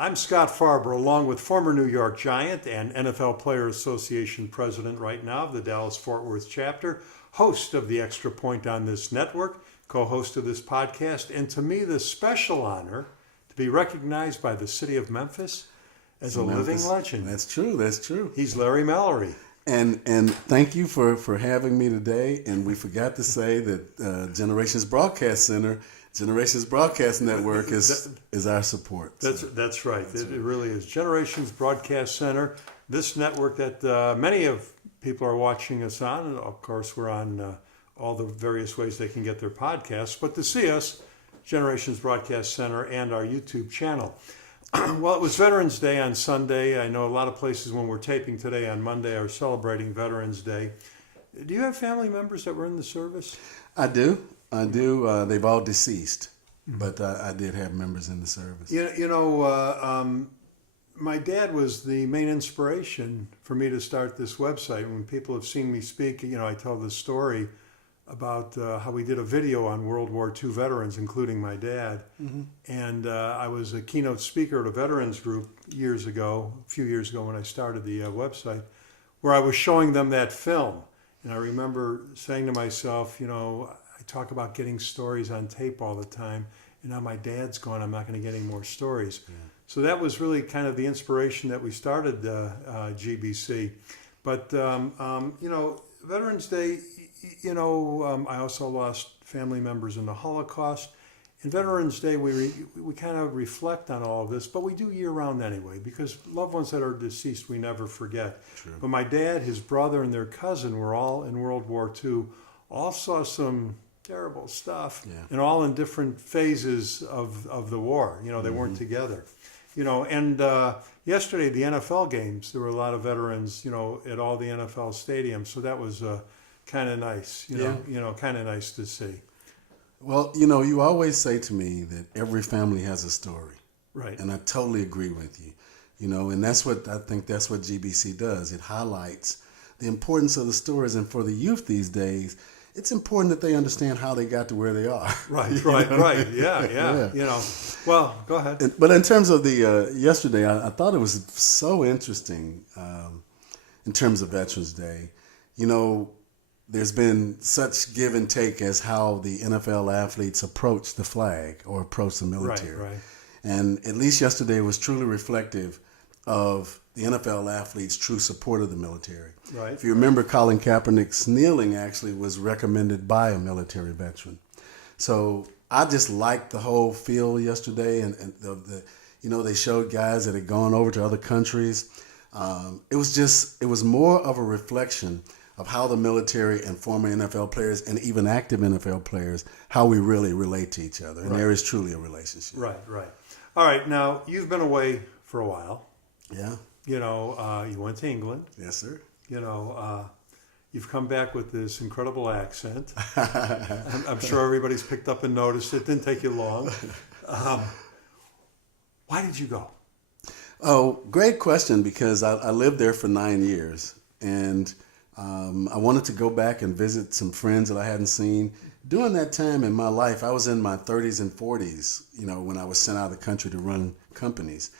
I'm Scott Farber, along with former New York Giant and NFL Players Association president right now of the Dallas-Fort Worth chapter, host of the Extra Point on this network, co-host of this podcast, and to me the special honor to be recognized by the city of Memphis as a living legend. That's true. That's true. He's Larry Mallory. And thank you for having me today. And we forgot to say that Generations Broadcast Center, Generations Broadcast Network is our support. That's right. It really is. Generations Broadcast Center, this network that many of people are watching us on. And of course, we're on all the various ways they can get their podcasts. But to see us, Generations Broadcast Center and our YouTube channel. Well, it was Veterans Day on Sunday. I know a lot of places when we're taping today on Monday are celebrating Veterans Day. Do you have family members that were in the service? I do. They've all deceased, but I did have members in the service. My dad was the main inspiration for me to start this website. When people have seen me speak, I tell this story about how we did a video on World War II veterans, including my dad. Mm-hmm. And I was a keynote speaker at a veterans group a few years ago when I started the website, where I was showing them that film. And I remember saying to myself, I talk about getting stories on tape all the time, and now my dad's gone, I'm not going to get any more stories. Yeah. So that was really kind of the inspiration that we started GBC. But, Veterans Day, I also lost family members in the Holocaust. In Veterans Day, we kind of reflect on all of this, but we do year-round anyway, because loved ones that are deceased we never forget. True. But my dad, his brother, and their cousin were all in World War II, all saw some terrible stuff, and all in different phases of the war. They weren't together. And yesterday, the NFL games, there were a lot of veterans, at all the NFL stadiums, so that was kind of nice, kind of nice to see. Well, you always say to me that every family has a story. Right. And I totally agree with you. And that's what GBC does. It highlights the importance of the stories. And for the youth these days, it's important that they understand how they got to where they are. Right. Yeah. Well, go ahead. But in terms of the yesterday, I thought it was so interesting in terms of Veterans Day. There's been such give and take as how the NFL athletes approach the flag or approach the military. Right. And at least yesterday was truly reflective of the NFL athletes' true support of the military. Right. If you remember, Colin Kaepernick's kneeling actually was recommended by a military veteran. So I just liked the whole feel yesterday, and they showed guys that had gone over to other countries. It was more of a reflection of how the military and former NFL players and even active NFL players, how we really relate to each other. And there is truly a relationship. Right. All right, now, you've been away for a while. Yeah. You went to England. Yes, sir. You've come back with this incredible accent. I'm sure everybody's picked up and noticed it. Didn't take you long. Why did you go? Oh, great question, because I lived there for 9 years. And I wanted to go back and visit some friends that I hadn't seen. During that time in my life, I was in my 30s and 40s, when I was sent out of the country to run companies.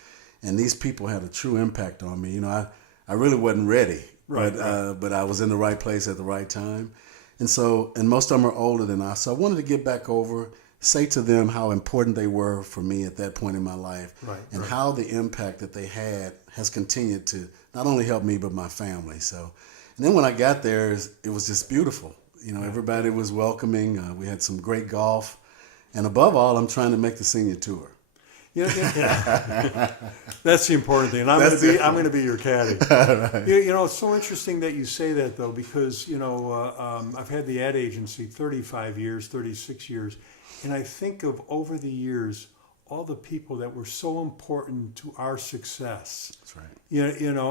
And these people had a true impact on me. I really wasn't ready, but I was in the right place at the right time. And most of them are older than I. So I wanted to get back over, say to them how important they were for me at that point in my life, and how the impact that they had has continued to not only help me, but my family. So. And then when I got there, it was just beautiful. Everybody was welcoming. We had some great golf. And above all, I'm trying to make the senior tour. That's the important thing. And I'm going to be your caddy. Right. It's so interesting that you say that, though, because, I've had the ad agency 35 years, 36 years. And I think of over the years, all the people that were so important to our success. That's right.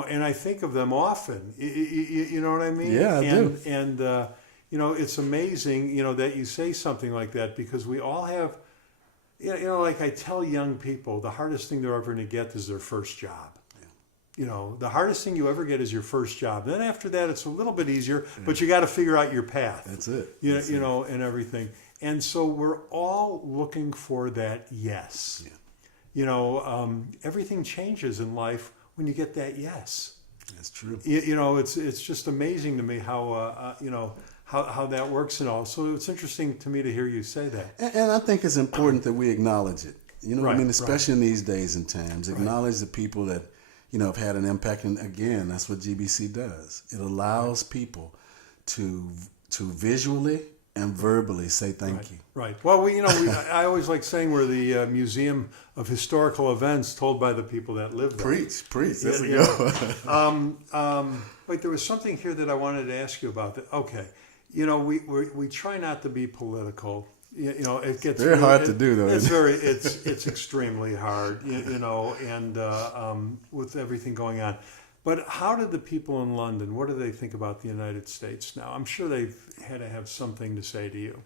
And I think of them often. You know what I mean? Yeah, I do. And it's amazing, that you say something like that, because we all have, like I tell young people, the hardest thing they're ever going to get is their first job. Yeah. The hardest thing you ever get is your first job. Then after that, it's a little bit easier, but you got to figure out your path. That's it. And everything. And so we're all looking for that yes. Yeah. everything changes in life when you get that yes. That's true. It's just amazing to me how that works and all. So it's interesting to me to hear you say that. And I think it's important that we acknowledge it. Right, I mean, especially in these days and times, acknowledge the people that, have had an impact. And again, that's what GBC does. It allows people to visually and verbally say thank you. Right. Well, I always like saying we're the Museum of Historical Events told by the people that live there. Preach. There we go. Wait, there was something here that I wanted to ask you about. Okay. We try not to be political. It gets very hard to do, though. It's extremely hard, and with everything going on. But how did the people in London, what do they think about the United States now? I'm sure they've had to have something to say to you.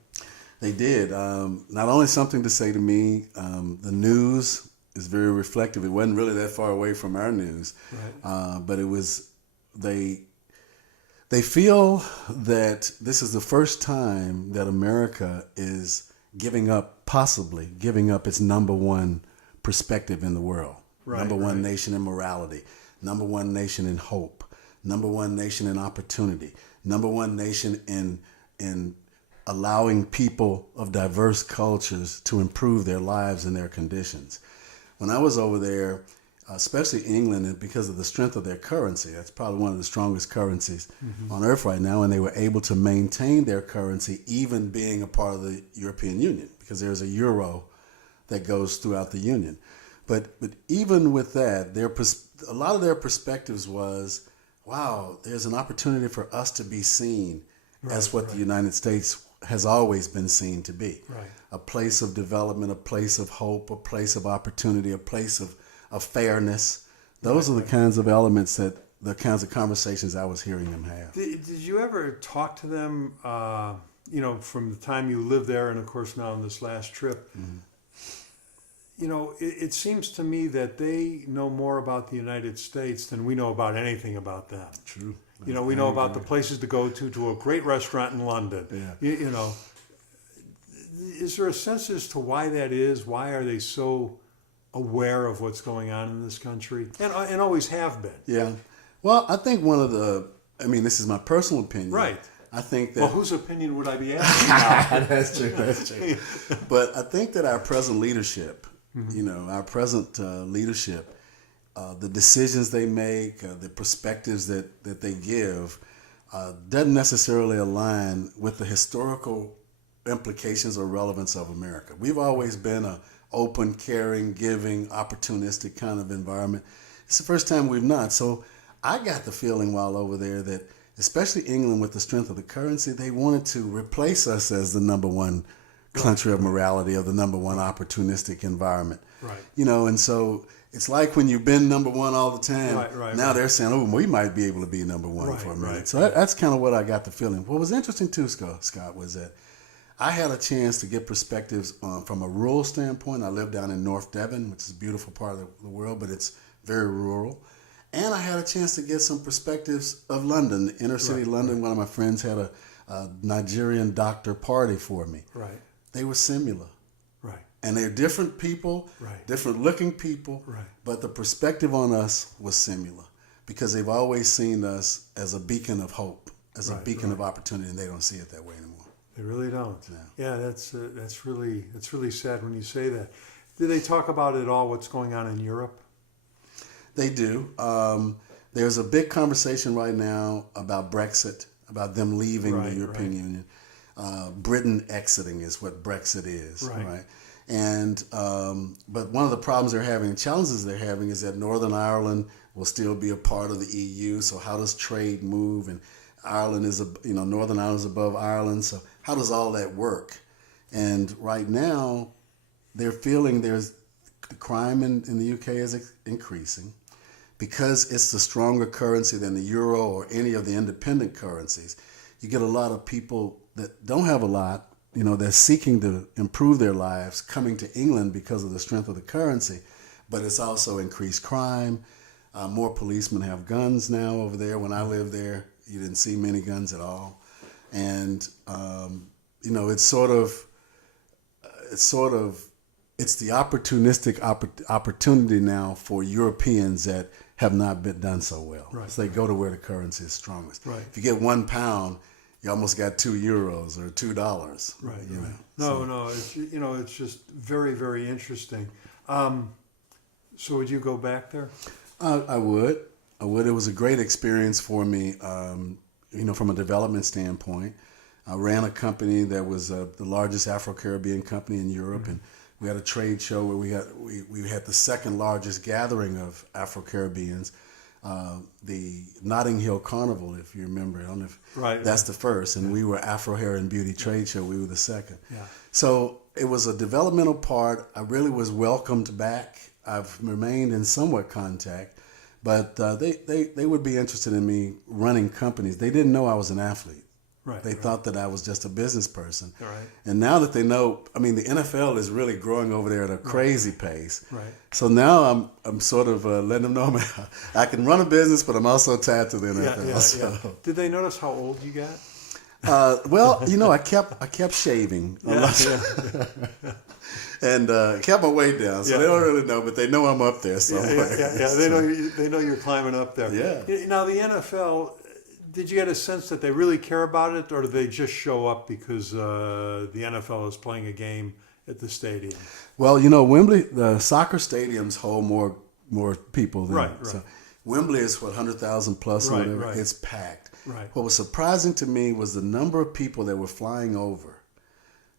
They did. Not only something to say to me, the news is very reflective. It wasn't really that far away from our news. Right. But it was, they feel that this is the first time that America is possibly giving up its number one perspective in the world. Right, number one nation in morality, number one nation in hope, number one nation in opportunity, number one nation in allowing people of diverse cultures to improve their lives and their conditions. When I was over there, especially England, and because of the strength of their currency, that's probably one of the strongest currencies on earth right now, and they were able to maintain their currency even being a part of the European Union, because there's a euro that goes throughout the Union. But even with that, a lot of their perspectives was, wow, there's an opportunity for us to be seen as what the United States has always been seen to be. Right. A place of development, a place of hope, a place of opportunity, a place of fairness. Those are the kinds of elements the kinds of conversations I was hearing them have. Did you ever talk to them, from the time you lived there and, of course, now on this last trip? Mm-hmm. It seems to me that they know more about the United States than we know about anything about them. True. We know about the places to go to a great restaurant in London. Yeah. Is there a sense as to why that is? Why are they so aware of what's going on in this country? And always have been. Yeah. Well, I think this is my personal opinion. Right. I think that... Well, whose opinion would I be asking? That's true. But I think that our present leadership, our present leadership, the decisions they make, the perspectives that they give, doesn't necessarily align with the historical implications or relevance of America. We've always been a open, caring, giving, opportunistic kind of environment. It's the first time we've not. So I got the feeling while over there that, especially England, with the strength of the currency, they wanted to replace us as the number one country of morality, or the number one opportunistic environment. Right. And so it's like when you've been number one all the time, now they're saying, oh, we might be able to be number one for a minute. Right. So that's kind of what I got the feeling. What was interesting too, Scott, was that I had a chance to get perspectives from a rural standpoint. I live down in North Devon, which is a beautiful part of the world, but it's very rural. And I had a chance to get some perspectives of London, inner city London. One of my friends had a Nigerian doctor party for me. Right. They were similar. Right. And they're different people, different looking people, but the perspective on us was similar, because they've always seen us as a beacon of hope, as a beacon of opportunity, and they don't see it that way anymore. They really don't. No. Yeah, that's really sad when you say that. Do they talk about at all what's going on in Europe? They do. There's a big conversation right now about Brexit, about them leaving the European Union. Britain exiting is what Brexit is, right? And but one of the problems they're having, challenges they're having, is that Northern Ireland will still be a part of the EU. So how does trade move? And Ireland is Northern Ireland is above Ireland. So how does all that work? And right now, they're feeling the crime in the UK is increasing, because it's the stronger currency than the euro or any of the independent currencies. You get a lot of people that don't have a lot, they're seeking to improve their lives, coming to England because of the strength of the currency, but it's also increased crime. More policemen have guns now over there. When I lived there, you didn't see many guns at all. And, it's it's the opportunistic opportunity now for Europeans that have not been done so well. Right. So they go to where the currency is strongest. Right. If you get £1, you almost got €2 or $2. Right. You know. No. It's it's just very, very interesting. So would you go back there? I would. It was a great experience for me. From a development standpoint, I ran a company that was the largest Afro-Caribbean company in Europe, and we had a trade show where we had the second largest gathering of Afro-Caribbeans, the Notting Hill Carnival, if you remember. I don't know if that's the first, and we were Afro Hair and Beauty Trade Show. We were the second. Yeah. So it was a developmental part. I really was welcomed back. I've remained in somewhat contact, but they would be interested in me running companies. They didn't know I was an athlete. Right. They thought that I was just a business person. Right. And now that they know, the NFL is really growing over there at a crazy pace. Right. So now I'm sort of letting them know I can run a business, but I'm also tied to the NFL. Yeah. Did they notice how old you got? Well, I kept shaving. And kept my weight down, so they don't really know, but they know I'm up there somewhere. Yeah. They know you're climbing up there. Yeah. Now the NFL, did you get a sense that they really care about it, or do they just show up because the NFL is playing a game at the stadium? Well, Wembley, the soccer stadiums hold more people than Right. So Wembley is 100,000 plus or whatever. Right. It's packed. Right. What was surprising to me was the number of people that were flying over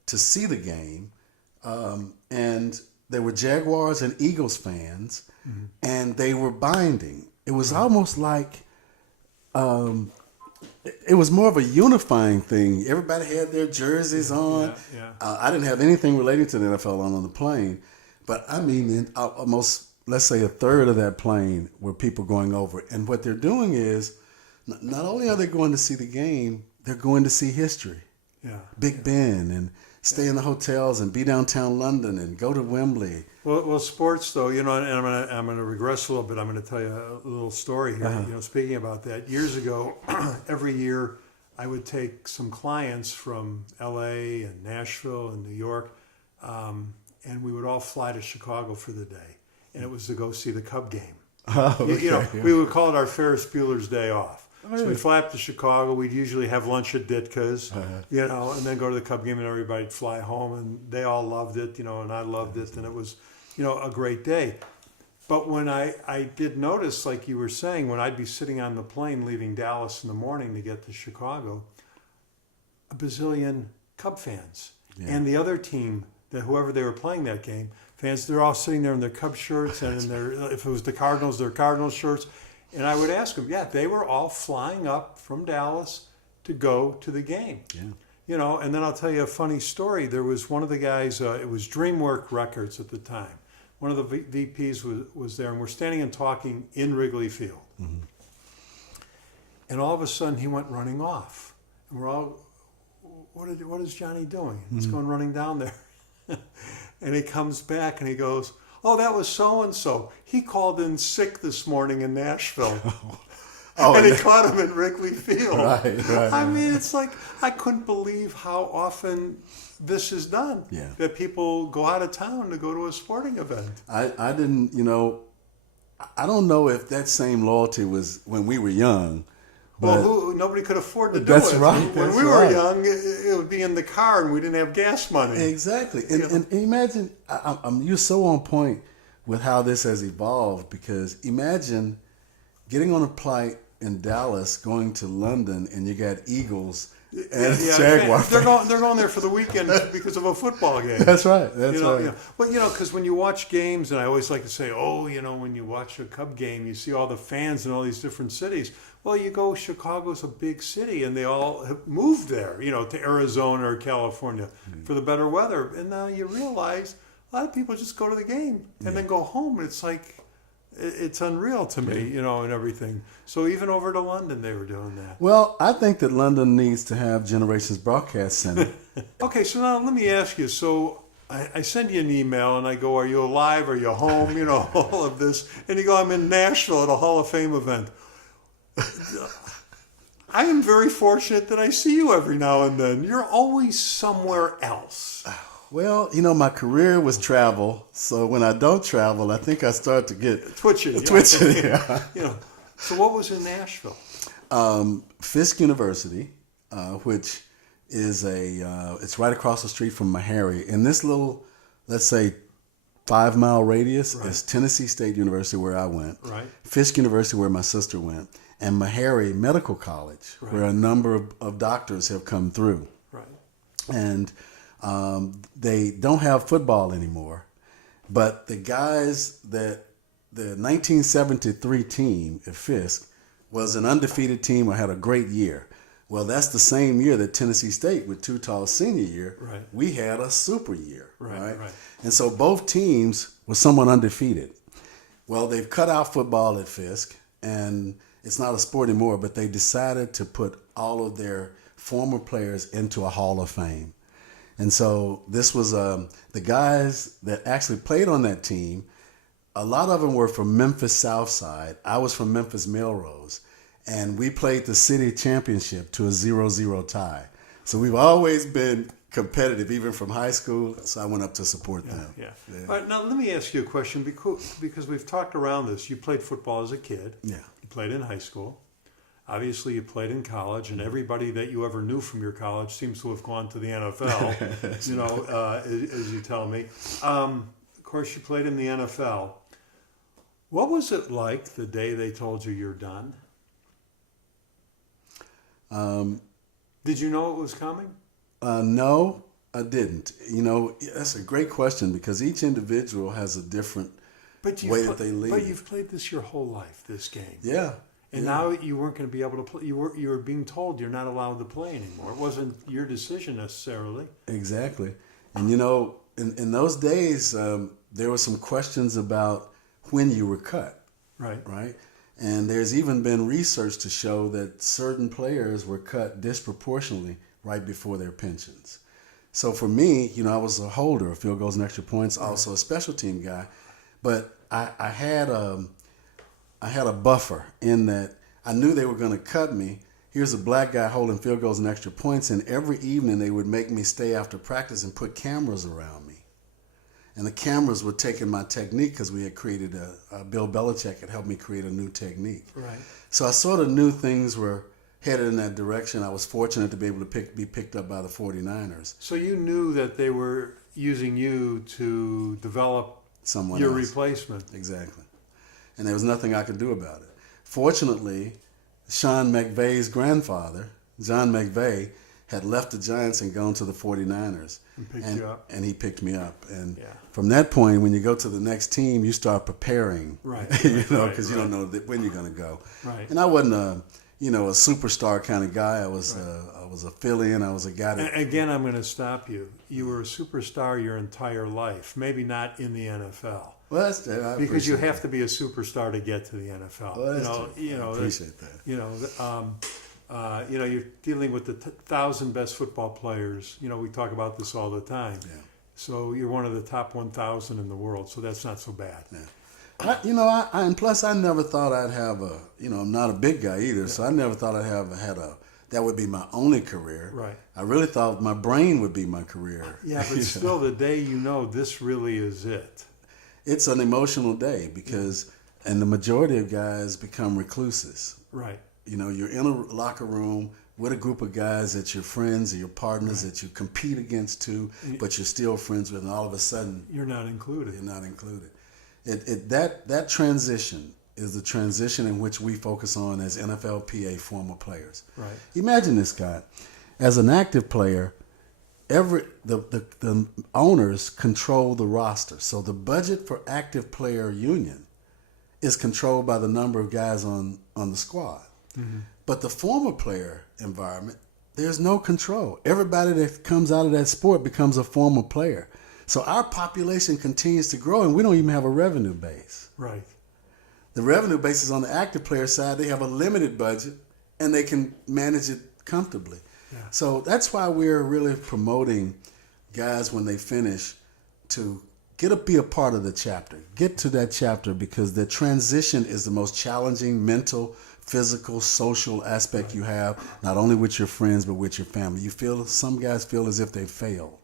to see the game. And there were Jaguars and Eagles fans, and they were binding. It was almost like it was more of a unifying thing. Everybody had their jerseys on. Yeah. I didn't have anything relating to the NFL on the plane, but almost, let's say, a third of that plane were people going over. And what they're doing is, not only are they going to see the game, they're going to see history. Yeah. Big Ben, and stay in the hotels and be downtown London and go to Wembley. Well, sports though, and I'm gonna regress a little bit. I'm gonna tell you a little story here. Speaking about that, years ago, every year I would take some clients from L.A. and Nashville and New York, and we would all fly to Chicago for the day, and it was to go see the Cub game. Oh, okay. We would call it our Ferris Bueller's Day off. So we'd fly up to Chicago. We'd usually have lunch at Ditka's, and then go to the Cub game, and everybody'd fly home, and they all loved it, and I loved it, and it was, a great day. But when I did notice, like you were saying, when I'd be sitting on the plane leaving Dallas in the morning to get to Chicago, a bazillion Cub fans. Yeah. And the other team, whoever they were playing that game, fans, they're all sitting there in their Cub shirts, and in their, if it was the Cardinals, their Cardinals shirts. And I would ask them, they were all flying up from Dallas to go to the game. Yeah. And then I'll tell you a funny story. There was one of the guys, it was DreamWorks Records at the time. One of the VPs was there, and we're standing and talking in Wrigley Field. Mm-hmm. And all of a sudden, he went running off. And we're all, what is Johnny doing? He's going running down there. And he comes back and he goes, "Oh, that was so-and-so. He called in sick this morning in Nashville." And he caught him in Wrigley Field. Right. It's like, I couldn't believe how often this is done. Yeah. That people go out of town to go to a sporting event. I didn't, I don't know if that same loyalty was when we were young. Well, nobody could afford to do it. That's right. When we were young, it would be in the car and we didn't have gas money. Exactly. And imagine, you're so on point with how this has evolved, because imagine getting on a flight in Dallas, going to London, and you got Eagles and Jaguars. They're going there for the weekend because of a football game. That's right. That's right. But, because when you watch games, and I always like to say, when you watch a Cub game, you see all the fans in all these different cities. Well, you go, Chicago's a big city, and they all have moved there, to Arizona or California for the better weather. And now you realize a lot of people just go to the game and then go home. And it's like, it's unreal to me, and everything. So even over to London, they were doing that. Well, I think that London needs to have Generations Broadcast Center. Okay, so now let me ask you. So I send you an email, and I go, "Are you alive? Are you home?" All of this. And you go, "I'm in Nashville at a Hall of Fame event." I am very fortunate that I see you every now and then. You're always somewhere else. Well, my career was travel. So when I don't travel, I think I start to get Twitching. twitching. Yeah. So what was in Nashville? Fisk University, which is it's right across the street from Meharry. In this little, let's say, 5-mile radius is Tennessee State University, where I went. Right. Fisk University, where my sister went, and Meharry Medical College, where a number of doctors have come through. Right. And they don't have football anymore, but the guys the 1973 team at Fisk was an undefeated team or had a great year. Well, that's the same year that Tennessee State, with Tutaw's senior year, we had a super year, right? And so both teams were somewhat undefeated. Well, they've cut out football at Fisk, and it's not a sport anymore, but they decided to put all of their former players into a Hall of Fame. And so this was the guys that actually played on that team. A lot of them were from Memphis Southside. I was from Memphis Melrose. And we played the city championship to a 0-0 tie. So we've always been competitive, even from high school. So I went up to support them. Yeah. All right, now let me ask you a question because we've talked around this. You played football as a kid. Yeah. You played in high school. Obviously, you played in college, and everybody that you ever knew from your college seems to have gone to the NFL, as you tell me. Of course, you played in the NFL. What was it like the day they told you you're done? Did you know it was coming? No, I didn't. That's a great question because each individual has a different way that they lead. But you've played this your whole life, this game. Yeah. And now you weren't going to be able to play. You were being told you're not allowed to play anymore. It wasn't your decision necessarily. Exactly. And in those days, there were some questions about when you were cut. Right. And there's even been research to show that certain players were cut disproportionately right before their pensions. So for me, I was a holder of field goals and extra points, also a special team guy. But I had a buffer in that I knew they were going to cut me. Here's a black guy holding field goals and extra points, and every evening they would make me stay after practice and put cameras around me. And the cameras were taking my technique because we had created Bill Belichick had helped me create a new technique. Right. So I sort of knew things were headed in that direction. I was fortunate to be able to be picked up by the 49ers. So you knew that they were using you to develop your replacement. Exactly. And there was nothing I could do about it. Fortunately, Sean McVay's grandfather, John McVay, had left the Giants and gone to the 49ers. And picked you up. And he picked me up. And from that point, when you go to the next team, you start preparing. Right. Because you don't know when you're going to go. Right. And I wasn't a superstar kind of guy. I was a fill-in. I was a guy that... Again, I'm going to stop you. You were a superstar your entire life. Maybe not in the NFL. Well, that's true. Because you have to be a superstar to get to the NFL. Well, that's true. I appreciate that. You're dealing with the 1,000 best football players. We talk about this all the time. Yeah. So you're one of the top 1,000 in the world. So that's not so bad. Yeah. And plus I never thought I'd have I'm not a big guy either. Yeah. So I never thought I'd have that would be my only career. Right. I really thought my brain would be my career. Yeah, but still the day this really is it. It's an emotional day because, and the majority of guys become recluses. Right. You're in a locker room with a group of guys that you're friends or your partners that you compete against too, but you're still friends with, and all of a sudden you're not included. That transition is the transition in which we focus on as NFLPA former players. Right. Imagine this, Scott. As an active player, the owners control the roster. So the budget for active player union is controlled by the number of guys on the squad. Mm-hmm. But the former player environment, there's no control. Everybody that comes out of that sport becomes a former player. So our population continues to grow, and we don't even have a revenue base. Right. The revenue base is on the active player side. They have a limited budget, and they can manage it comfortably. Yeah. So that's why we're really promoting guys when they finish to be a part of the chapter. Get to that chapter because the transition is the most challenging mental, physical, social aspect you have, not only with your friends, but with your family. Some guys feel as if they failed.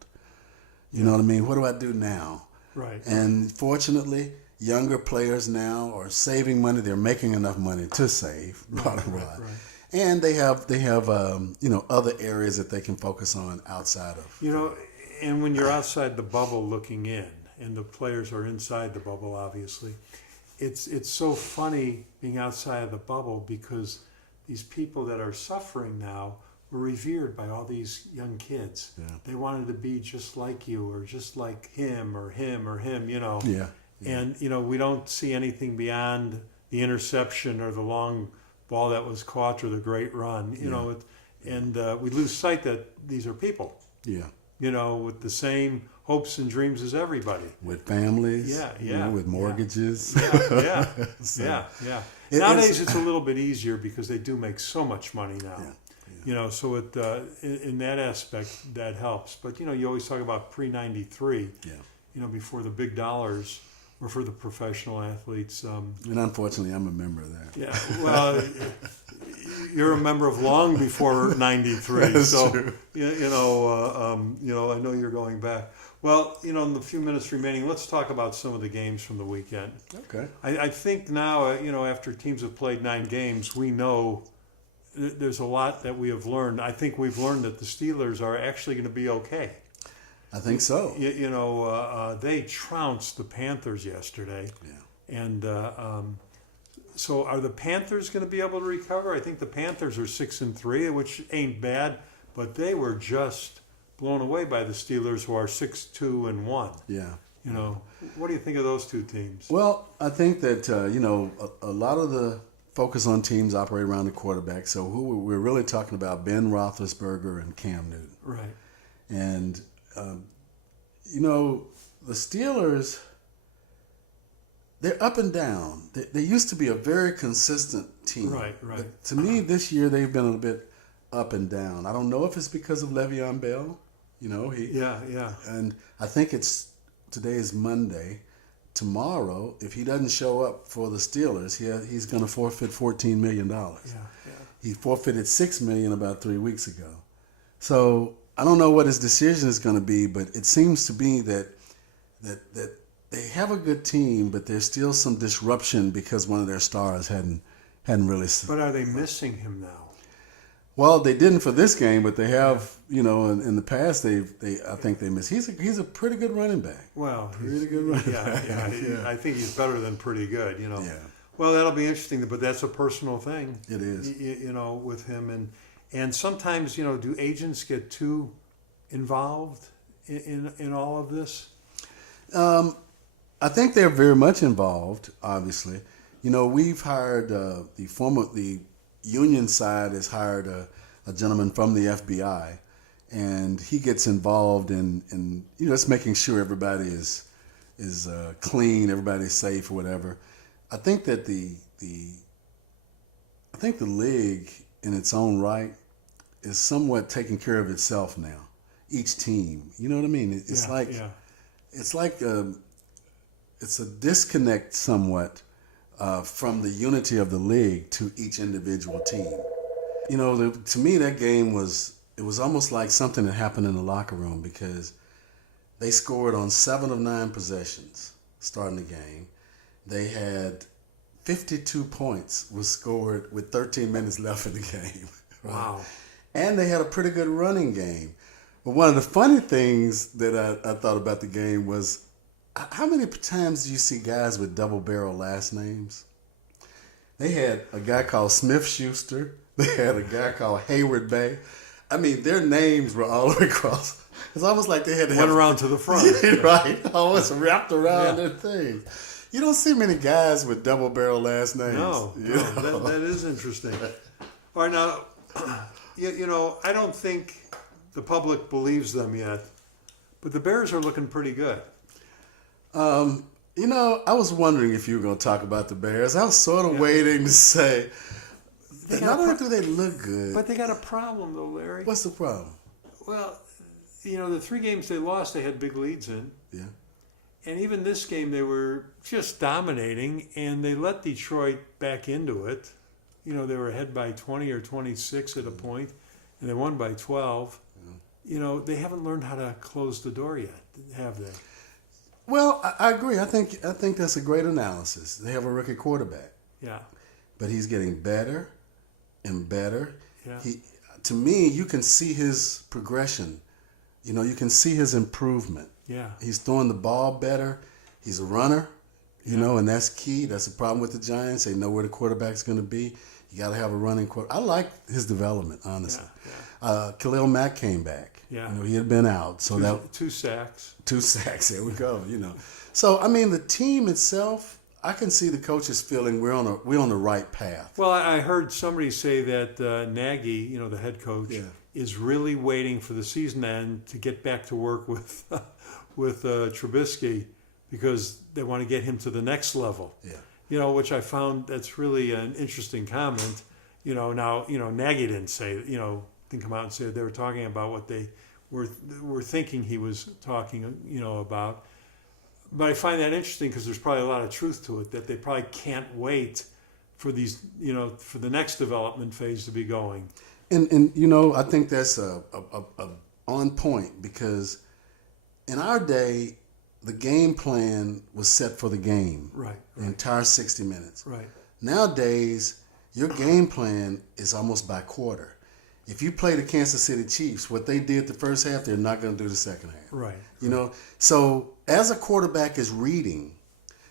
You know what I mean? What do I do now? Right. And fortunately, younger players now are saving money. They're making enough money to save, bottom line. Right. And they have other areas that they can focus on outside of. You know, and when you're outside the bubble looking in, and the players are inside the bubble, obviously, it's so funny being outside of the bubble because these people that are suffering now were revered by all these young kids. Yeah. They wanted to be just like you or just like him or him or him, you know. Yeah. And, you know, we don't see anything beyond the interception or the long ball that was caught or the great run, you know. And we lose sight that these are people, Yeah. you know, with the same hopes and dreams as everybody. With families. Yeah, you yeah, know, with mortgages. Yeah, So, yeah. It Nowadays is- it's a little bit easier because they do make so much money now. Yeah, You know, so it in that aspect that helps. But you know, you always talk about pre-93. Yeah. You know, before the big dollars were for the professional athletes. And unfortunately, I'm a member of that. Yeah, well, you're a member of long before '93, That's so true. you know, I know you're going back. Well, you know, in the few minutes remaining, let's talk about some of the games from the weekend. Okay. I think now, you know, after teams have played 9 games, we know there's a lot that we have learned. I think we've learned that the Steelers are actually going to be okay. I think so. You know, they trounced the Panthers yesterday. Yeah. And so are the Panthers going to be able to recover? I think the Panthers are 6-3, which ain't bad, but they were just blown away by the Steelers, who are 6-2-1. Yeah. You know, what do you think of those two teams? Well, I think that, you know, a lot of the focus on teams operate around the quarterback. So who we're really talking about, Ben Roethlisberger and Cam Newton. Right. And, you know, the Steelers, they're up and down. They used to be a very consistent team. Right. But to me, this year, they've been a bit up and down. I don't know if it's because of Le'Veon Bell. You know, Yeah. and I think today is Monday. Tomorrow, if he doesn't show up for the Steelers, he's going to forfeit $14 million. Yeah. He forfeited $6 million about 3 weeks ago. So I don't know what his decision is going to be, but it seems to be that they have a good team, but there's still some disruption because one of their stars hadn't really. But are they missing him now? Well, they didn't for this game, but they have, you know, in the past I think they missed. He's a pretty good running back. Well, Pretty good running yeah, back. yeah. I think he's better than pretty good, you know. Yeah. Well, that'll be interesting, but that's a personal thing. It is. You know, with him. And sometimes, you know, do agents get too involved in all of this? I think they're very much involved, obviously. You know, we've hired the union side has hired a gentleman from the FBI, and he gets involved in you know, just making sure everybody is clean, everybody's safe or whatever. I think that the league in its own right is somewhat taking care of itself now. Each team, you know what I mean? It's a disconnect somewhat from the unity of the league to each individual team. You know, to me, that game was almost like something that happened in the locker room because they scored on 7 of 9 possessions starting the game. They had 52 points was scored with 13 minutes left in the game. Right? Wow. And they had a pretty good running game. But one of the funny things that I thought about the game was, how many times do you see guys with double-barrel last names? They had a guy called Smith Schuster. They had a guy called Hayward Bay. I mean, their names were all the way across. It's almost like they had to Went around to the front. right, almost wrapped around Yeah. their things. You don't see many guys with double-barrel last names. No, you know? that is interesting. All right, now, you know, I don't think the public believes them yet, but the Bears are looking pretty good. You know, I was wondering if you were going to talk about the Bears. I was sort of waiting to say, They not got a only do they look good, But they got a problem, though, Larry. what's the problem? Well, you know, the 3 games they lost, they had big leads in. Yeah. And even this game, they were just dominating, and they let Detroit back into it. You know, they were ahead by 20 or 26 at a point, and they won by 12. You know, they haven't learned how to close the door yet. have they? Well, I agree. I think that's a great analysis. They have a rookie quarterback, Yeah. but he's getting better and better. Yeah. To me, you can see his progression. You know, you can see his improvement. Yeah. He's throwing the ball better. He's a runner, you know, and that's key. That's a problem with the Giants. They know where the quarterback's going to be. You got to have a running quarterback. I like his development, honestly. Khalil Mack came back. Yeah. You know, he had been out. So two sacks. 2 sacks. There we go, you know. So, I mean, the team itself, I can see the coaches feeling we're on the right path. Well, I heard somebody say that Nagy, you know, the head coach, Yeah. is really waiting for the season end to get back to work with Trubisky because they want to get him to the next level. Yeah. You know, which I found that's really an interesting comment. You know, now, you know, Nagy didn't come out and say they were talking about what they were thinking he was talking, you know, about. But I find that interesting because there's probably a lot of truth to it, that they probably can't wait for these, you know, for the next development phase to be going. And you know, I think that's a on point because in our day, the game plan was set for the game. Right. The entire 60 minutes. Right. Nowadays, your game plan is almost by quarter. If you play the Kansas City Chiefs, what they did the first half, they're not going to do the second half. Right. You know, so as a quarterback is reading,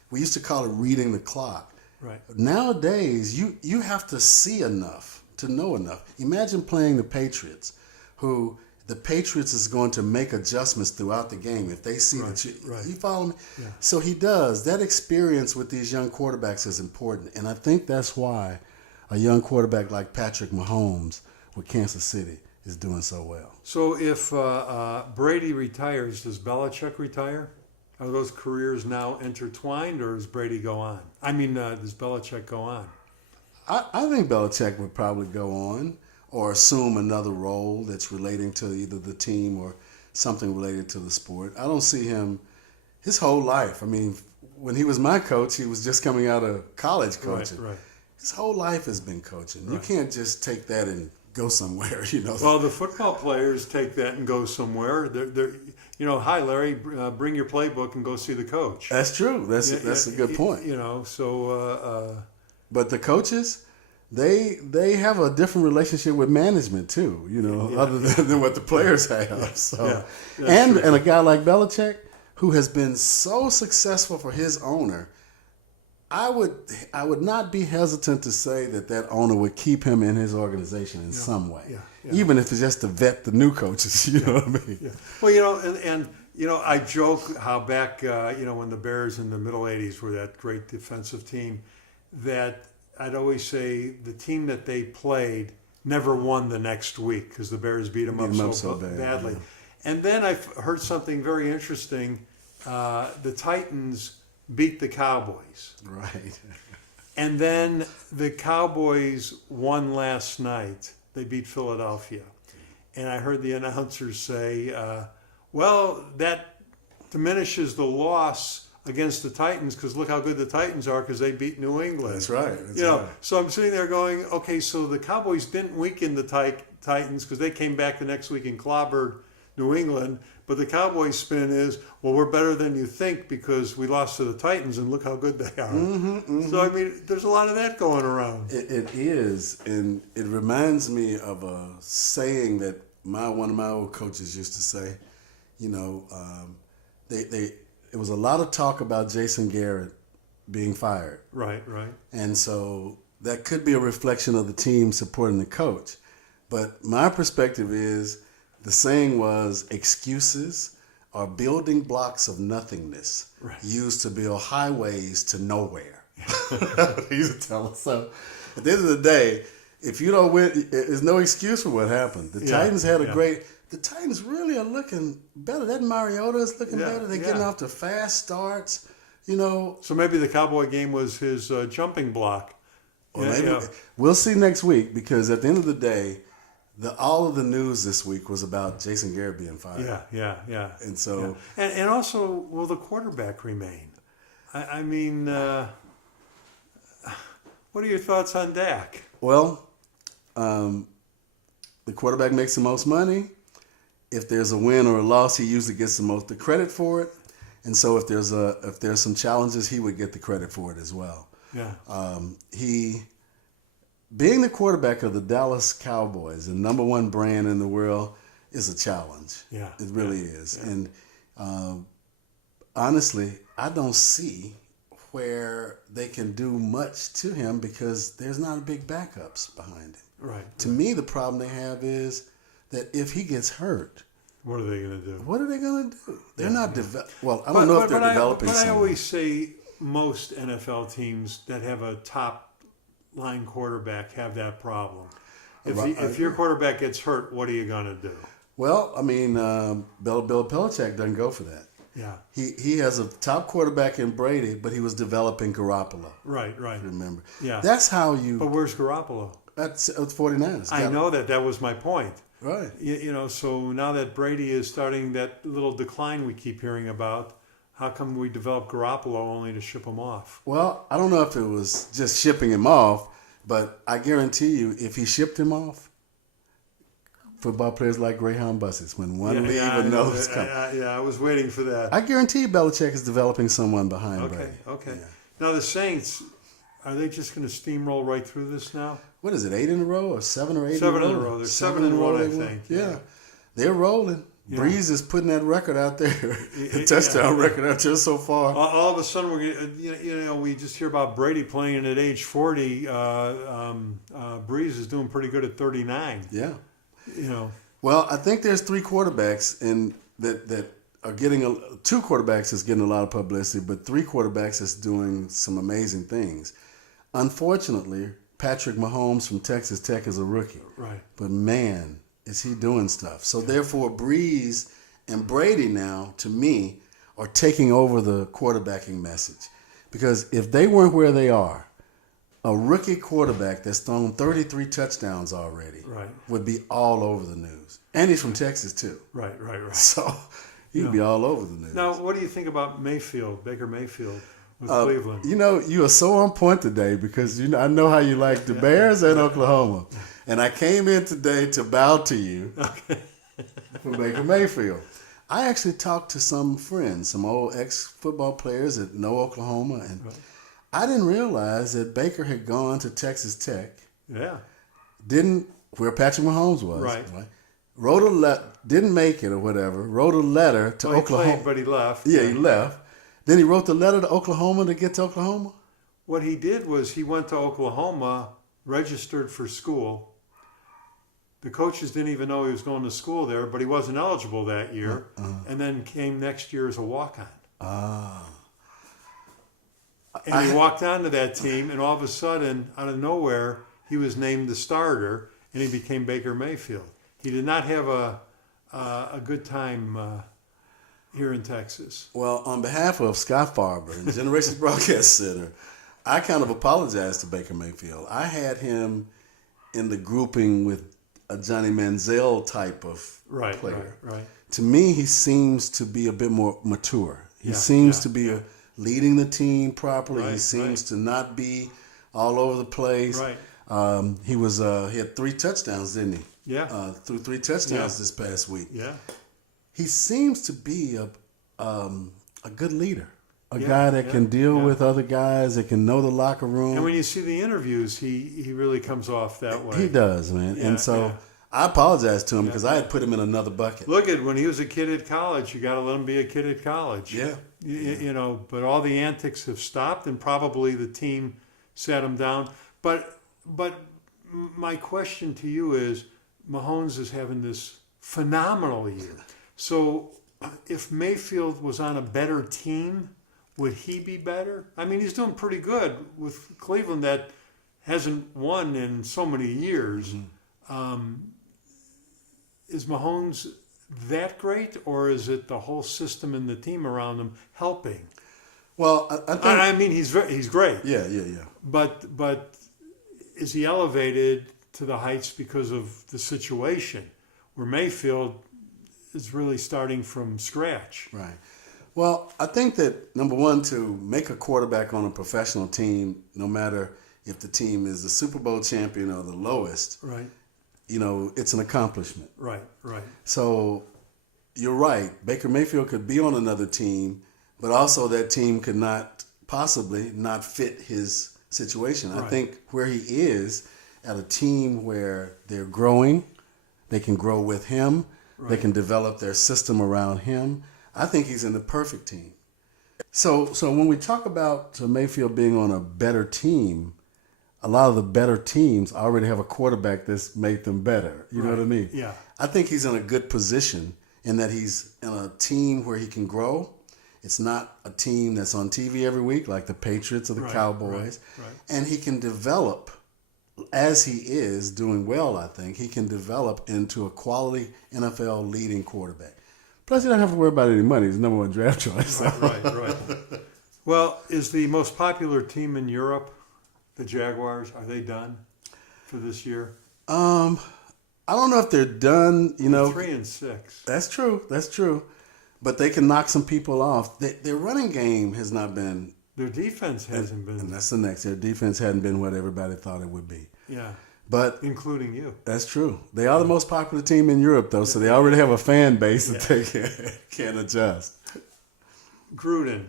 we used to call it reading the clock. Right. Nowadays, you have to see enough to know enough. Imagine playing the Patriots, who the Patriots is going to make adjustments throughout the game if they see Right. You follow me? Yeah. So he does. That experience with these young quarterbacks is important, and I think that's why a young quarterback like Patrick Mahomes with Kansas City is doing so well. So if Brady retires, does Belichick retire? Are those careers now intertwined, or does Brady go on? I mean, does Belichick go on? I think Belichick would probably go on or assume another role that's relating to either the team or something related to the sport. I don't see him his whole life. I mean, when he was my coach, he was just coming out of college coaching. Right. His whole life has been coaching. You Right. can't just take that and go somewhere, you know. Well, the football players take that and go somewhere. They're you know, hi Larry, bring your playbook and go see the coach. That's true. That's a good point. You know, so But the coaches, they have a different relationship with management too, you know, other than what the players have. So, and a guy like Belichick, who has been so successful for his owner, I would not be hesitant to say that owner would keep him in his organization in some way, even if it's just to vet the new coaches. You know what I mean? Yeah. Well, you know, and you know, I joke how back, you know, when the Bears in the middle '80s were that great defensive team, that I'd always say the team that they played never won the next week because the Bears beat them up so badly. Yeah. And then I heard something very interesting. The Titans beat the Cowboys. Right. And then the Cowboys won last night. They beat Philadelphia. And I heard the announcers say, well, that diminishes the loss against the Titans because look how good the Titans are because they beat New England. That's right. You know, so I'm sitting there going, okay, so the Cowboys didn't weaken the Titans because they came back the next week and clobbered New England. But the Cowboys spin is, well, we're better than you think because we lost to the Titans and look how good they are. So, I mean, there's a lot of that going around. It is, and it reminds me of a saying that one of my old coaches used to say. You know, it was a lot of talk about Jason Garrett being fired. Right. And so that could be a reflection of the team supporting the coach. But my perspective is the saying was excuses are building blocks of nothingness used to build highways to nowhere. He used to tell us. So at the end of the day, if you don't win, there's no excuse for what happened. The Titans had a great... The Titans really are looking better. That Mariota is looking better. They're getting off to fast starts, you know. So maybe the Cowboy game was his jumping block. Or maybe we'll see next week because at the end of the day, all of the news this week was about Jason Garrett being fired. Yeah. And so, and also, will the quarterback remain? I mean, what are your thoughts on Dak? Well, the quarterback makes the most money. if there's a win or a loss, he usually gets the most the credit for it. And so if there's some challenges, he would get the credit for it as well. Yeah. He, being the quarterback of the Dallas Cowboys, the number one brand in the world, is a challenge. Yeah. It really is. Yeah. And honestly, I don't see where they can do much to him because there's not big backups behind him. Right. To me, the problem they have is that if he gets hurt, what are they going to do? What are they going to do? They're not well. I don't know if they're developing. But I always say most NFL teams that have a top line quarterback have that problem. If your quarterback gets hurt, what are you going to do? Well, I mean, Bill Belichick doesn't go for that. Yeah. He has a top quarterback in Brady, but he was developing Garoppolo. Right. Remember? Yeah. That's how you. But where's Garoppolo? That's 49ers. I know that. That was my point. Right. You know, so now that Brady is starting that little decline we keep hearing about, how come we develop Garoppolo only to ship him off? Well, I don't know if it was just shipping him off, but I guarantee you, if he shipped him off, football players like Greyhound buses, when one leave, another come. Yeah, I was waiting for that. I guarantee Belichick is developing someone behind Brady. Okay. Yeah. Now the Saints, are they just going to steamroll right through this now? What is it, 8 in a row or 7 or 8 7 in a row? in a row. They're 7 in a row, I think. Yeah. They're rolling. Yeah. Breeze is putting that record out there, the touchdown record out there so far. All of a sudden, we just hear about Brady playing at age 40. Breeze is doing pretty good at 39. Yeah. You know. Well, I think there's 3 quarterbacks that are getting 2 quarterbacks is getting a lot of publicity, but 3 quarterbacks is doing some amazing things. Unfortunately, Patrick Mahomes from Texas Tech is a rookie. Right. But man, is he doing stuff. So therefore, Breeze and Brady now, to me, are taking over the quarterbacking message. Because if they weren't where they are, a rookie quarterback that's thrown 33 touchdowns already would be all over the news. And he's from Texas, too. Right. So he'd be all over the news. Now, what do you think about Baker Mayfield with Cleveland? You know, you are so on point today because I know how you like the Bears and Oklahoma. And I came in today to bow to you for Baker Mayfield. I actually talked to some friends, some old ex-football players that know Oklahoma, and I didn't realize that Baker had gone to Texas Tech. Yeah. Where Patrick Mahomes was. Right. Didn't make it or whatever. Wrote a letter to Oklahoma. He played, but he left. Yeah, he left. Then he wrote the letter to Oklahoma to get to Oklahoma. What he did was he went to Oklahoma, registered for school. The coaches didn't even know he was going to school there, but he wasn't eligible that year, and then came next year as a walk-on. And he walked onto that team, and all of a sudden, out of nowhere, he was named the starter, and he became Baker Mayfield. He did not have a good time here in Texas. Well, on behalf of Scott Farber and Generations Broadcast Center, I kind of apologize to Baker Mayfield. I had him in the grouping with a Johnny Manziel type of player. Right. To me, he seems to be a bit more mature. He seems to be leading the team properly. He seems to not be all over the place. Right. He had 3 touchdowns, didn't he? Yeah. Threw 3 touchdowns this past week. Yeah. He seems to be a good leader. A guy that can deal with other guys, that can know the locker room. And when you see the interviews, he really comes off that way. He does, man. Yeah, and so I apologize to him because I had put him in another bucket. Look at when he was a kid at college, you got to let him be a kid at college. Yeah. You know, but all the antics have stopped, and probably the team sat him down. But my question to you is, Mahomes is having this phenomenal year. So if Mayfield was on a better team, would he be better? I mean, he's doing pretty good with Cleveland that hasn't won in so many years. Is Mahomes that great, or is it the whole system and the team around him helping? Well, I think... I mean, he's great. Yeah. But is he elevated to the heights because of the situation where Mayfield is really starting from scratch? Right. Well, I think that, number one, to make a quarterback on a professional team, no matter if the team is the Super Bowl champion or the lowest, Right. you know, it's an accomplishment. Right. So you're right. Baker Mayfield could be on another team, but also that team could not possibly not fit his situation. Right. I think where he is at a team where they're growing, they can grow with him, they Right. can develop their system around him. I think he's in the perfect team. So when we talk about Mayfield being on a better team, a lot of the better teams already have a quarterback that's made them better. You know what I mean? Yeah. I think he's in a good position in that he's in a team where he can grow. It's not a team that's on TV every week like the Patriots or the Right, Cowboys. right. And he can develop, as he is doing well, I think, he can develop into a quality NFL leading quarterback. Plus, he doesn't have to worry about any money. He's the number one draft choice. So. Right. Well, is the most popular team in Europe the Jaguars? Are they done for this year? I don't know if they're done. You know, 3-6. That's true. But they can knock some people off. Their running game has not been. Their defense hasn't And been. that's the next. Their defense hadn't been what everybody thought it would be. Yeah, But including you. that's true. They are the most popular team in Europe, though, so they already have a fan base that they can adjust. Gruden,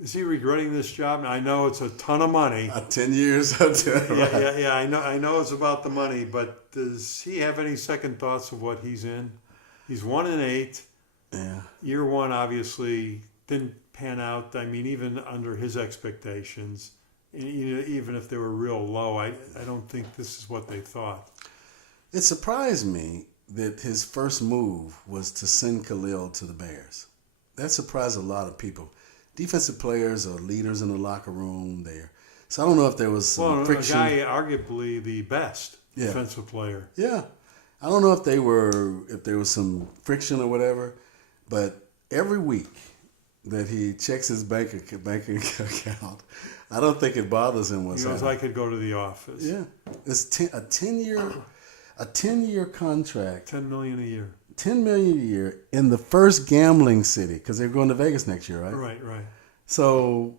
is he regretting this job? I know it's a ton of money. 10 years. Yeah. I know it's about the money, but does he have any second thoughts of what he's in? He's 1-8. Yeah. Year one obviously didn't pan out. I mean, even under his expectations, even if they were real low, I don't think this is what they thought. It surprised me that his first move was to send Khalil to the Bears. That surprised a lot of people. Defensive players are leaders in the locker room there. So I don't know if there was some friction. A guy arguably the best defensive player. Yeah. I don't know if there was some friction or whatever, but every week that he checks his bank account, I don't think it bothers him He what's goes, happening. I could go to the office. Yeah. It's a 10-year contract, $10 million a year. $10 million a year in the first gambling city because they're going to Vegas next year, right? Right. So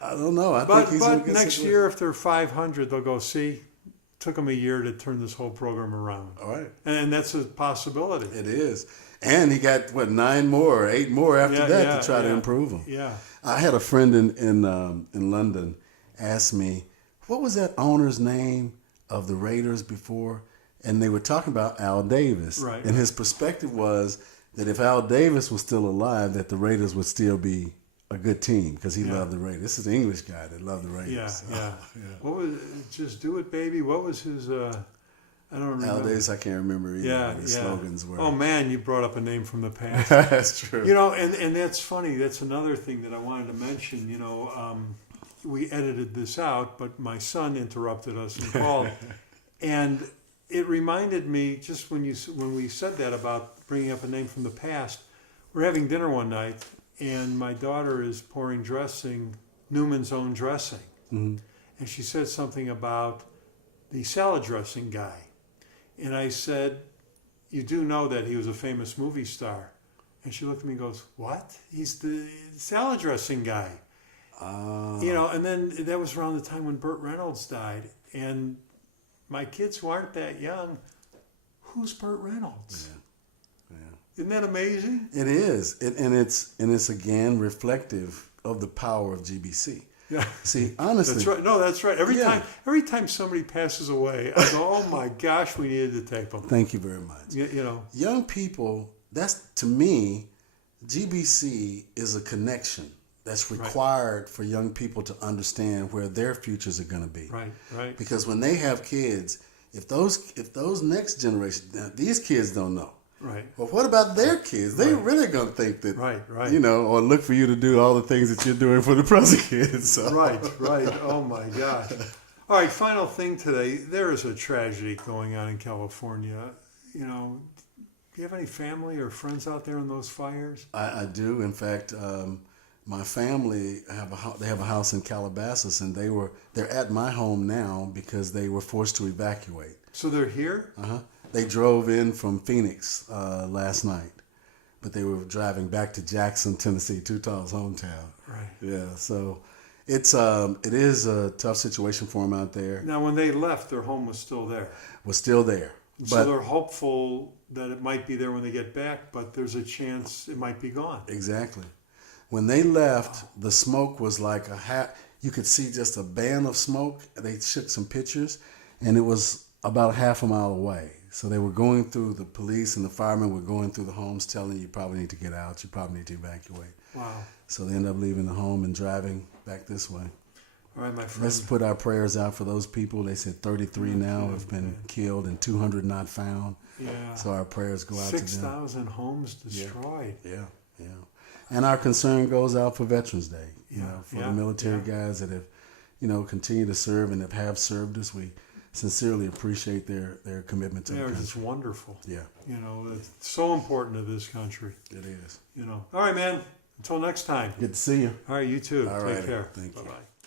I don't know. I But think he's in a good next situation. year, if they're 500, they'll go, see, took them a year to turn this whole program around. All right. And that's a possibility. It is. And he got, 8 more after that to try to improve him. Yeah. I had a friend in London ask me, what was that owner's name of the Raiders before? And they were talking about Al Davis. Right. And his perspective was that if Al Davis was still alive, that the Raiders would still be a good team because he loved the Raiders. This is an English guy that loved the Raiders. Yeah. So, What was Just Do It, Baby? What was his? I don't remember. Al Davis, I can't remember either what his slogans were. Oh man, you brought up a name from the past. That's true. And that's funny. That's another thing that I wanted to mention. We edited this out, but my son interrupted us and called, and it reminded me just when we said that about bringing up a name from the past. We're having dinner one night, and my daughter is pouring dressing, Newman's Own Dressing, and she said something about the salad dressing guy, and I said, "You do know that he was a famous movie star?" And she looked at me and goes, "What? He's the salad dressing guy." And then that was around the time when Burt Reynolds died. And my kids who aren't that young, who's Burt Reynolds? Yeah. Isn't that amazing? It is. And it's again reflective of the power of GBC. Yeah. See, honestly. That's right. No, that's right. Yeah. Every time somebody passes away, I go, "Oh my gosh, we needed to take them." Thank you very much. Young people, to me, GBC is a connection that's required for young people to understand where their futures are going to be. Right. Because when they have kids, if those next generation, now, these kids don't know. Right. Well, what about their kids? They're really going to think that, Right. or look for you to do all the things that you're doing for the present kids. So. Right. Oh my gosh. All right, final thing today. There is a tragedy going on in California. Do you have any family or friends out there in those fires? I do. In fact, my family they have a house in Calabasas, and they're at my home now because they were forced to evacuate. So they're here? They drove in from Phoenix last night, but they were driving back to Jackson, Tennessee, Tutaw's hometown. Right. Yeah, so it is a tough situation for them out there. Now, when they left, their home was still there. Was still there. So But they're hopeful that it might be there when they get back, but there's a chance it might be gone. exactly. When they left, the smoke was like you could see just a band of smoke. They took some pictures, and it was about half a mile away. So they were going through, the police and the firemen were going through the homes telling you probably need to get out, you probably need to evacuate. Wow. So they ended up leaving the home and driving back this way. All right, my friend. Let's put our prayers out for those people. They said 33 now have been killed and 200 not found. Yeah. So our prayers go out to them. 6,000 homes destroyed. Yeah, yeah. And our concern goes out for Veterans Day, for Yeah, the military guys that have, continue to serve and have served us. We sincerely appreciate their commitment to the It's country. wonderful. Yeah, It's so important to this country. it is. All right, man. Until next time. Good to see you. All right, you too. All Take righty. care. Thank you. Bye-bye.